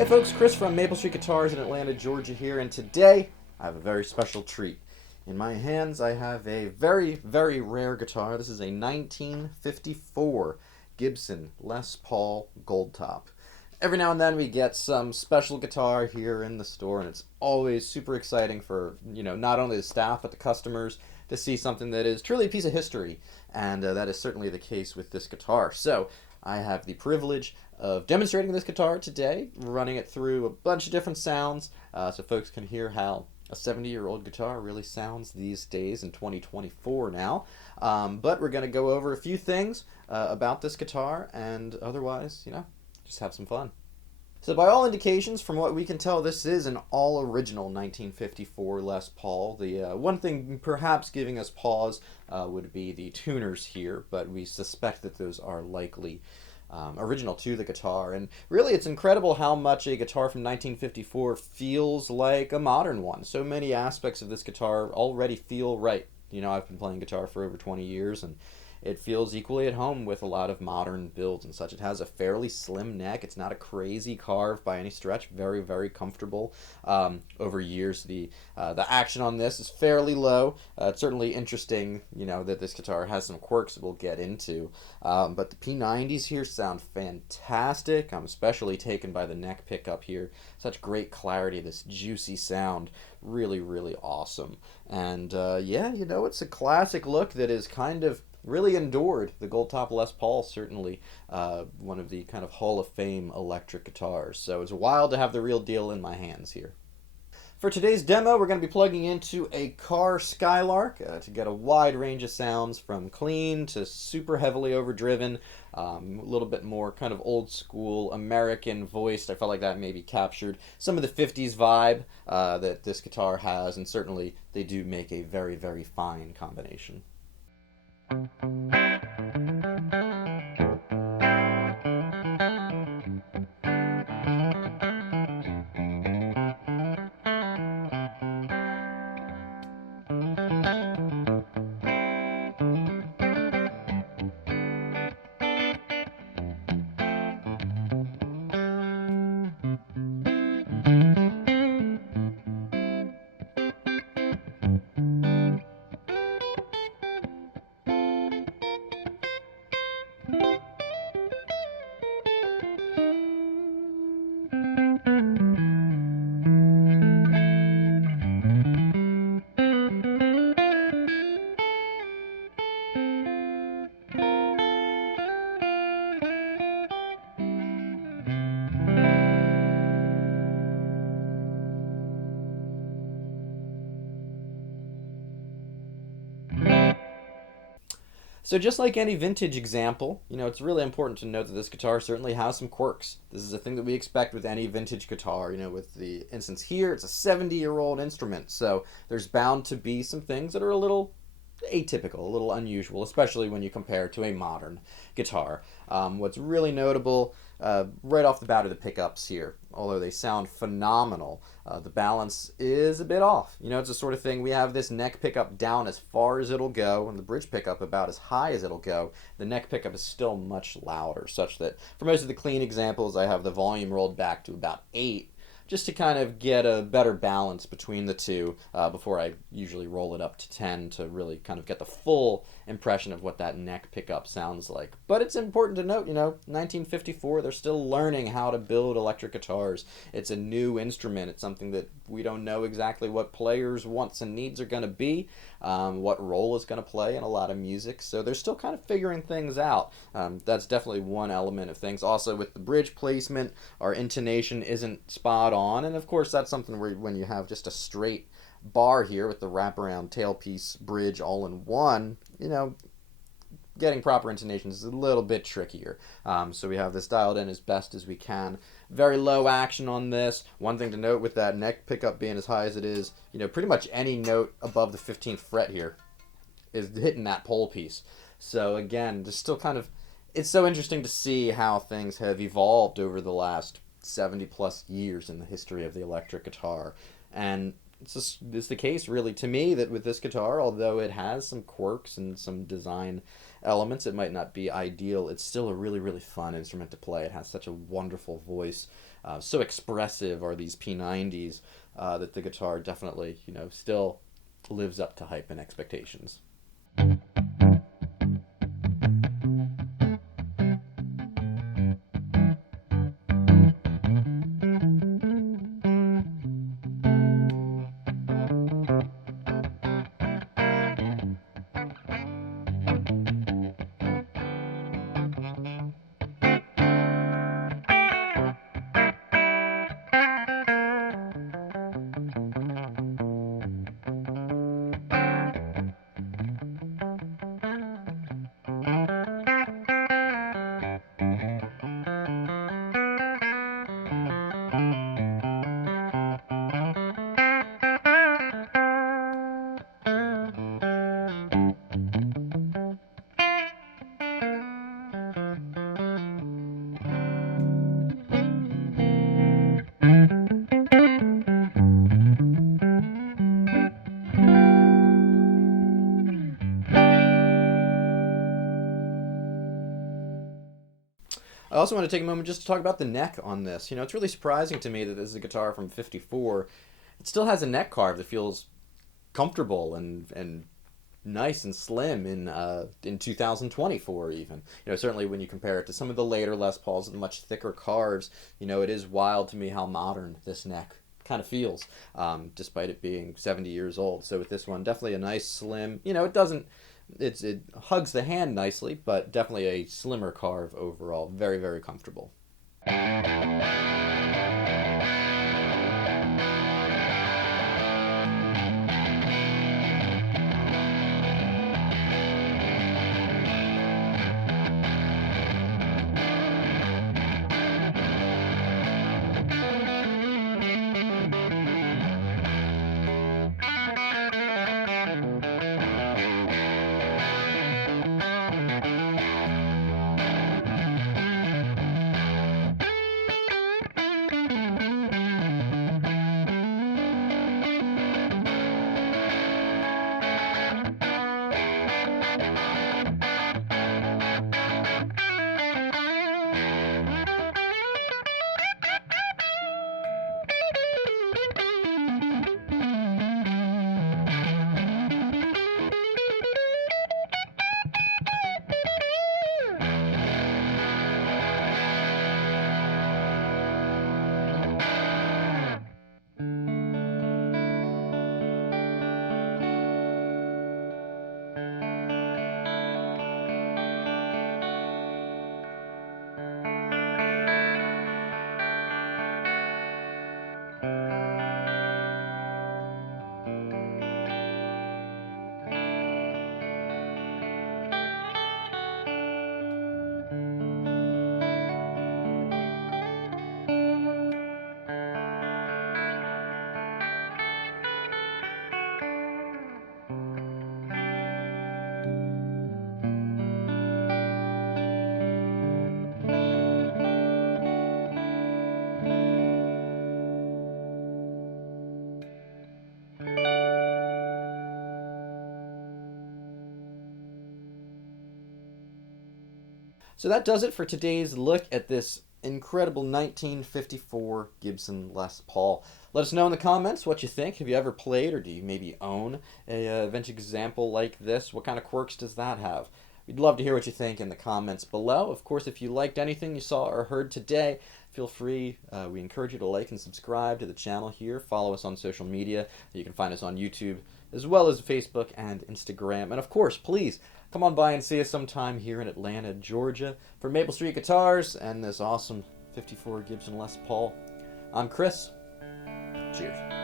Hey folks, Chris from Maple Street Guitars in Atlanta, Georgia here, and today I have a very special treat. In my hands I have a very, very rare guitar. This is a 1954 Gibson Les Paul Gold Top. Every now and then we get some special guitar here in the store, and it's always super exciting for, not only the staff but the customers to see something that is truly a piece of history, and that is certainly the case with this guitar. So I have the privilege of demonstrating this guitar today, running it through a bunch of different sounds so folks can hear how a 70-year-old guitar really sounds these days in 2024 now. But we're going to go over a few things about this guitar and otherwise, just have some fun. So by all indications, from what we can tell, this is an all-original 1954 Les Paul. The one thing perhaps giving us pause would be the tuners here, but we suspect that those are likely original to the guitar. And really, it's incredible how much a guitar from 1954 feels like a modern one. So many aspects of this guitar already feel right. I've been playing guitar for over 20 years, and it feels equally at home with a lot of modern builds and such. It has a fairly slim neck. It's not a crazy carve by any stretch. Very, very comfortable. Over years, the action on this is fairly low. It's certainly interesting, that this guitar has some quirks that we'll get into. But the P90s here sound fantastic. I'm especially taken by the neck pickup here. Such great clarity, this juicy sound. Really, really awesome. And it's a classic look that is kind of really endured. The Gold Top Les Paul, certainly one of the kind of Hall of Fame electric guitars. So it's wild to have the real deal in my hands here. For today's demo, we're going to be plugging into a Carr Skylark to get a wide range of sounds from clean to super heavily overdriven, a little bit more kind of old school American voiced. I felt like that maybe captured some of the 50s vibe that this guitar has, and certainly they do make a very, very fine combination. So just like any vintage example, it's really important to note that this guitar certainly has some quirks. This is a thing that we expect with any vintage guitar. With the instance here, it's a 70-year-old instrument, so there's bound to be some things that are a little atypical, a little unusual, especially when you compare to a modern guitar. What's really notable right off the bat are the pickups here. Although they sound phenomenal, the balance is a bit off. It's the sort of thing, we have this neck pickup down as far as it'll go, and the bridge pickup about as high as it'll go. The neck pickup is still much louder, such that for most of the clean examples, I have the volume rolled back to about 8, just to kind of get a better balance between the two before I usually roll it up to 10 to really kind of get the full impression of what that neck pickup sounds like. But it's important to note, 1954, they're still learning how to build electric guitars. It's a new instrument. It's something that we don't know exactly what players' wants and needs are going to be, what role it's going to play in a lot of music. So they're still kind of figuring things out. That's definitely one element of things. Also, with the bridge placement, our intonation isn't spot on, and of course that's something where when you have just a straight bar here with the wraparound tailpiece bridge all in one, getting proper intonation is a little bit trickier. So we have this dialed in as best as we can. Very low action on this. One thing to note with that neck pickup being as high as it is, pretty much any note above the 15th fret here is hitting that pole piece. So again, just still kind of, it's so interesting to see how things have evolved over the last 70 plus years in the history of the electric guitar. And it's the case really to me that with this guitar, although it has some quirks and some design elements, it might not be ideal. It's still a really, really fun instrument to play. It has such a wonderful voice. So expressive are these P90s that the guitar definitely, still lives up to hype and expectations. I also want to take a moment just to talk about the neck on this. It's really surprising to me that this is a guitar from '54. It still has a neck carve that feels comfortable and nice and slim in 2024 even. Certainly when you compare it to some of the later Les Pauls and much thicker carves, it is wild to me how modern this neck kind of feels, despite it being 70 years old. So with this one, definitely a nice slim. It hugs the hand nicely, but definitely a slimmer carve overall. Very, very comfortable. So that does it for today's look at this incredible 1954 Gibson Les Paul. Let us know in the comments what you think. Have you ever played, or do you maybe own a vintage example like this? What kind of quirks does that have? We'd love to hear what you think in the comments below. Of course, if you liked anything you saw or heard today, feel free. We encourage you to like and subscribe to the channel here. Follow us on social media. You can find us on YouTube as well as Facebook and Instagram. And of course, please come on by and see us sometime here in Atlanta, Georgia. For Maple Street Guitars and this awesome '54 Gibson Les Paul, I'm Chris. Cheers.